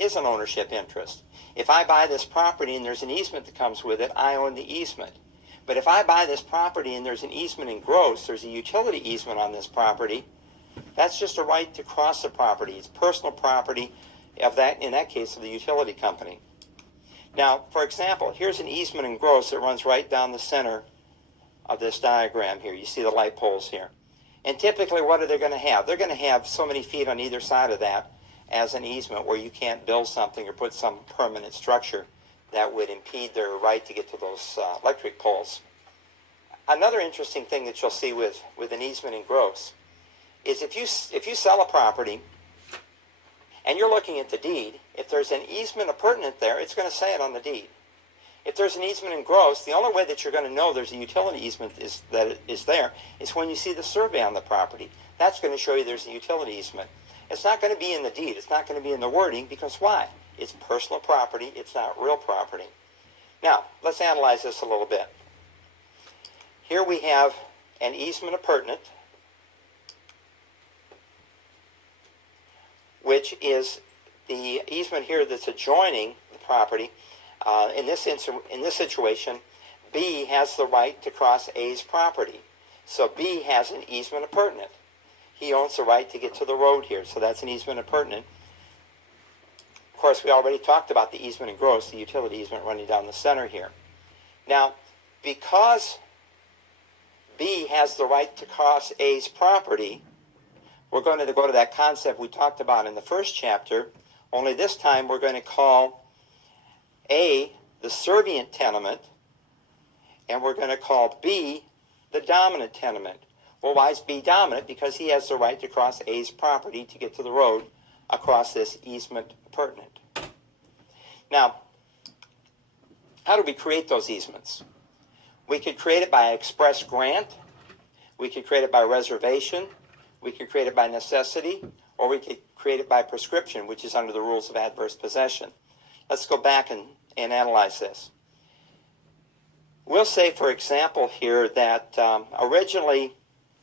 is an ownership interest. If I buy this property and there's an easement that comes with it, I own the easement. But if I buy this property and there's an easement in gross, there's a utility easement on this property, that's just a right to cross the property. It's personal property of that, in that case, of the utility company. Now, for example, here's an easement in gross that runs right down the center of this diagram here. You see the light poles here. And typically, what are they going to have? They're going to have so many feet on either side of that as an easement where you can't build something or put some permanent structure that would impede their right to get to those electric poles. Another interesting thing that you'll see with an easement in gross is if you sell a property and you're looking at the deed, if there's an easement appurtenant there, it's going to say it on the deed. If there's an easement in gross, the only way that you're going to know there's a utility easement is when you see the survey on the property. That's going to show you there's a utility easement. It's not going to be in the deed. It's not going to be in the wording because why? It's personal property. It's not real property. Now, let's analyze this a little bit. Here we have an easement appurtenant, which is the easement here that's adjoining the property. In this situation, B has the right to cross A's property. So B has an easement appurtenant. He owns the right to get to the road here, so that's an easement appurtenant. Of course, we already talked about the easement in gross, the utility easement running down the center here. Now, because B has the right to cross A's property, we're going to go to that concept we talked about in the first chapter, only this time we're going to call A the servient tenement, and we're going to call B the dominant tenement. Well, why is B dominant? Because he has the right to cross A's property to get to the road across this easement appurtenant. Now, how do we create those easements? We could create it by express grant, we could create it by reservation, we could create it by necessity, or we could create it by prescription, which is under the rules of adverse possession. Let's go back and analyze this. We'll say, for example, here that originally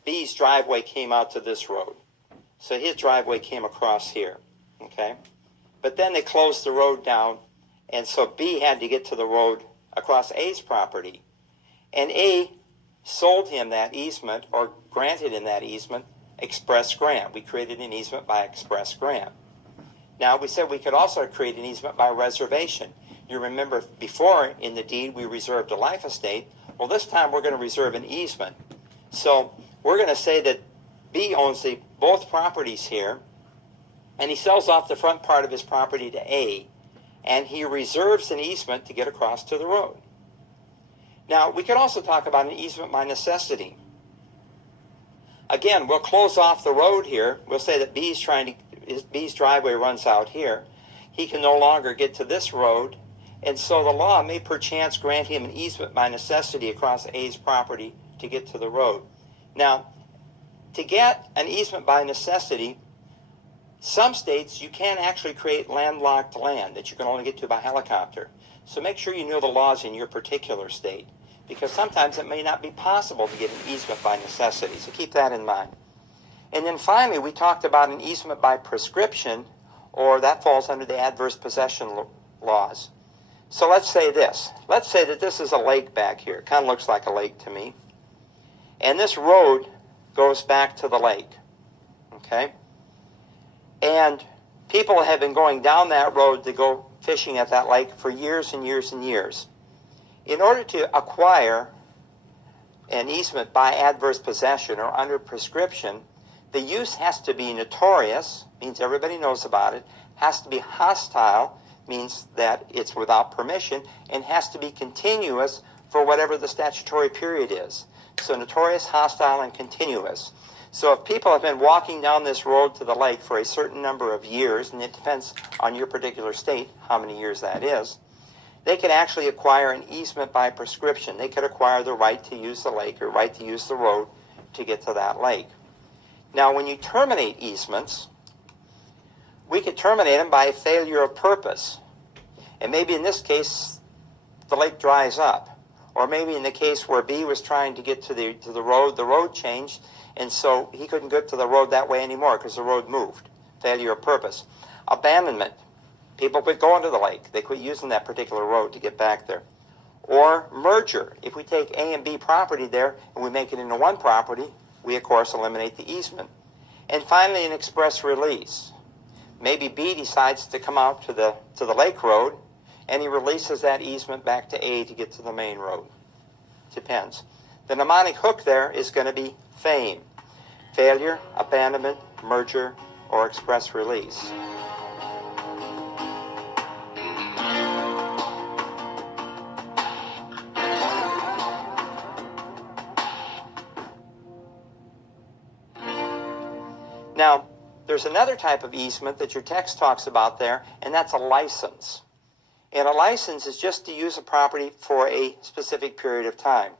B's driveway came out to this road. So his driveway came across here, okay? But then they closed the road down, and so B had to get to the road across A's property. And A sold him that easement, or granted him that easement, express grant. We created an easement by express grant. Now, we said we could also create an easement by reservation. You remember before in the deed we reserved a life estate. Well, this time we're going to reserve an easement. So we're going to say that B owns both properties here, and he sells off the front part of his property to A, and he reserves an easement to get across to the road. Now, we could also talk about an easement by necessity. Again, we'll close off the road here. We'll say that B's driveway runs out here. He can no longer get to this road, and so the law may perchance grant him an easement by necessity across A's property to get to the road. Now, to get an easement by necessity, some states you can actually create landlocked land that you can only get to by helicopter. So make sure you know the laws in your particular state, because sometimes it may not be possible to get an easement by necessity. So keep that in mind. And then finally, we talked about an easement by prescription, or that falls under the adverse possession laws. So let's say this. Let's say that this is a lake back here. It kind of looks like a lake to me. And this road goes back to the lake. Okay? And people have been going down that road to go fishing at that lake for years and years and years. In order to acquire an easement by adverse possession or under prescription, the use has to be notorious, means everybody knows about it, has to be hostile, means that it's without permission, and has to be continuous for whatever the statutory period is. So notorious, hostile, and continuous. So if people have been walking down this road to the lake for a certain number of years, and it depends on your particular state how many years that is, they could actually acquire an easement by prescription. They could acquire the right to use the lake or right to use the road to get to that lake. Now, when you terminate easements, we could terminate them by failure of purpose. And maybe in this case, the lake dries up. Or maybe in the case where B was trying to get to the road changed, and so he couldn't get to the road that way anymore because the road moved. Failure of purpose. Abandonment. People quit going to the lake. They quit using that particular road to get back there. Or merger. If we take A and B property there and we make it into one property, we of course eliminate the easement. And finally, an express release. Maybe B decides to come out to the lake road, and he releases that easement back to A to get to the main road. Depends. The mnemonic hook there is going to be FAME. Failure, abandonment, merger, or express release. Now, there's another type of easement that your text talks about there, and that's a license. And a license is just to use a property for a specific period of time.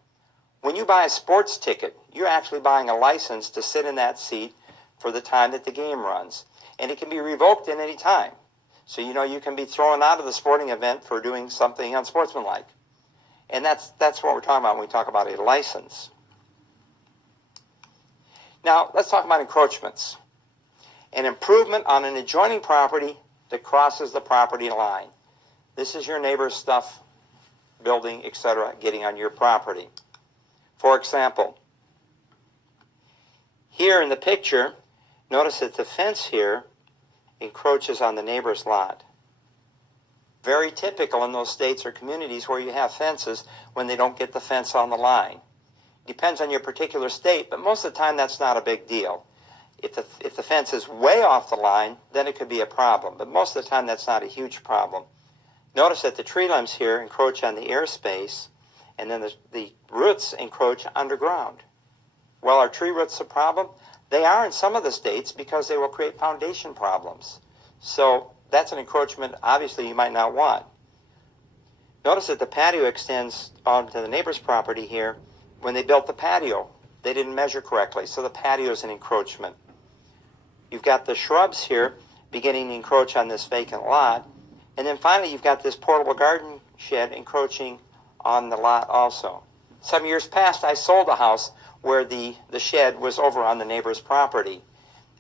When you buy a sports ticket, you're actually buying a license to sit in that seat for the time that the game runs. And it can be revoked at any time. So you can be thrown out of the sporting event for doing something unsportsmanlike. And that's what we're talking about when we talk about a license. Now, let's talk about encroachments. An improvement on an adjoining property that crosses the property line. This is your neighbor's stuff, building, etc., getting on your property. For example, here in the picture, notice that the fence here encroaches on the neighbor's lot. Very typical in those states or communities where you have fences when they don't get the fence on the line. Depends on your particular state, but most of the time that's not a big deal. If the fence is way off the line, then it could be a problem. But most of the time, that's not a huge problem. Notice that the tree limbs here encroach on the airspace, and then the roots encroach underground. Well, are tree roots a problem? They are in some of the states because they will create foundation problems. So that's an encroachment, obviously, you might not want. Notice that the patio extends onto the neighbor's property here. When they built the patio, they didn't measure correctly, so the patio is an encroachment. You've got the shrubs here beginning to encroach on this vacant lot. And then finally, you've got this portable garden shed encroaching on the lot also. Some years past, I sold a house where the shed was over on the neighbor's property.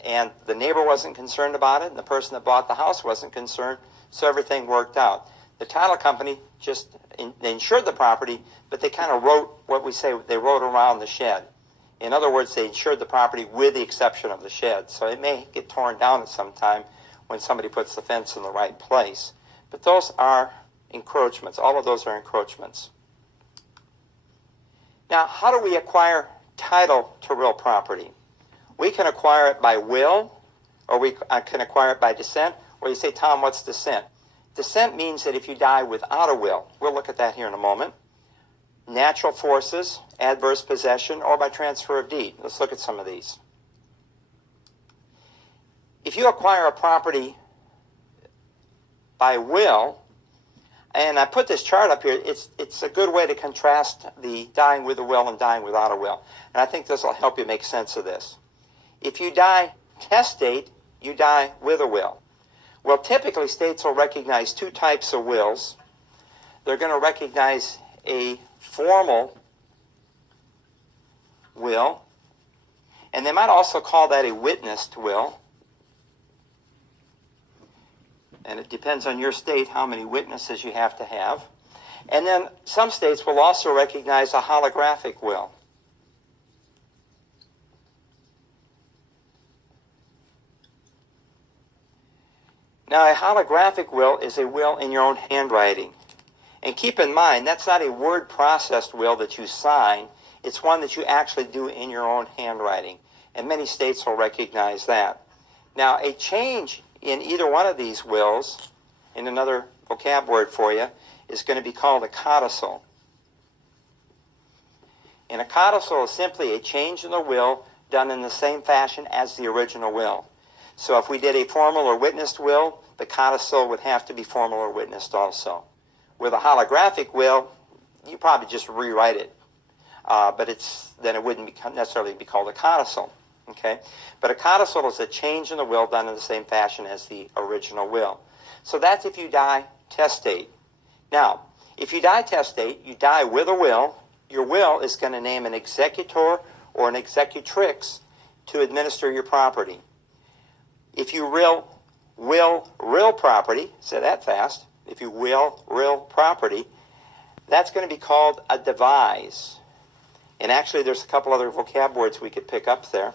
And the neighbor wasn't concerned about it, and the person that bought the house wasn't concerned, so everything worked out. The title company they insured the property, but they kind of wrote what we say, they wrote around the shed. In other words, they insured the property with the exception of the shed. So it may get torn down at some time when somebody puts the fence in the right place. But those are encroachments. All of those are encroachments. Now, how do we acquire title to real property? We can acquire it by will, or we can acquire it by descent. Or you say, Tom, what's descent? Descent means that if you die without a will, we'll look at that here in a moment. Natural forces, adverse possession, or by transfer of deed. Let's look at some of these. If you acquire a property by will, and I put this chart up here, it's a good way to contrast the dying with a will and dying without a will. And I think this will help you make sense of this. If you die testate, you die with a will. Well, typically states will recognize two types of wills. They're going to recognize a formal will, and they might also call that a witnessed will. And it depends on your state how many witnesses you have to have. And then some states will also recognize a holographic will. Now, a holographic will is a will in your own handwriting. And keep in mind, that's not a word-processed will that you sign. It's one that you actually do in your own handwriting. And many states will recognize that. Now, a change in either one of these wills, in another vocab word for you, is going to be called a codicil. And a codicil is simply a change in the will done in the same fashion as the original will. So if we did a formal or witnessed will, the codicil would have to be formal or witnessed also. With a holographic will, you probably just rewrite it. But then it wouldn't necessarily be called a codicil. Okay? But a codicil is a change in the will done in the same fashion as the original will. So that's if you die testate. Now, if you die testate, you die with a will. Your will is going to name an executor or an executrix to administer your property. If you will will real property, say that fast, if you will real property, that's going to be called a devise. And actually there's a couple other vocab words we could pick up there.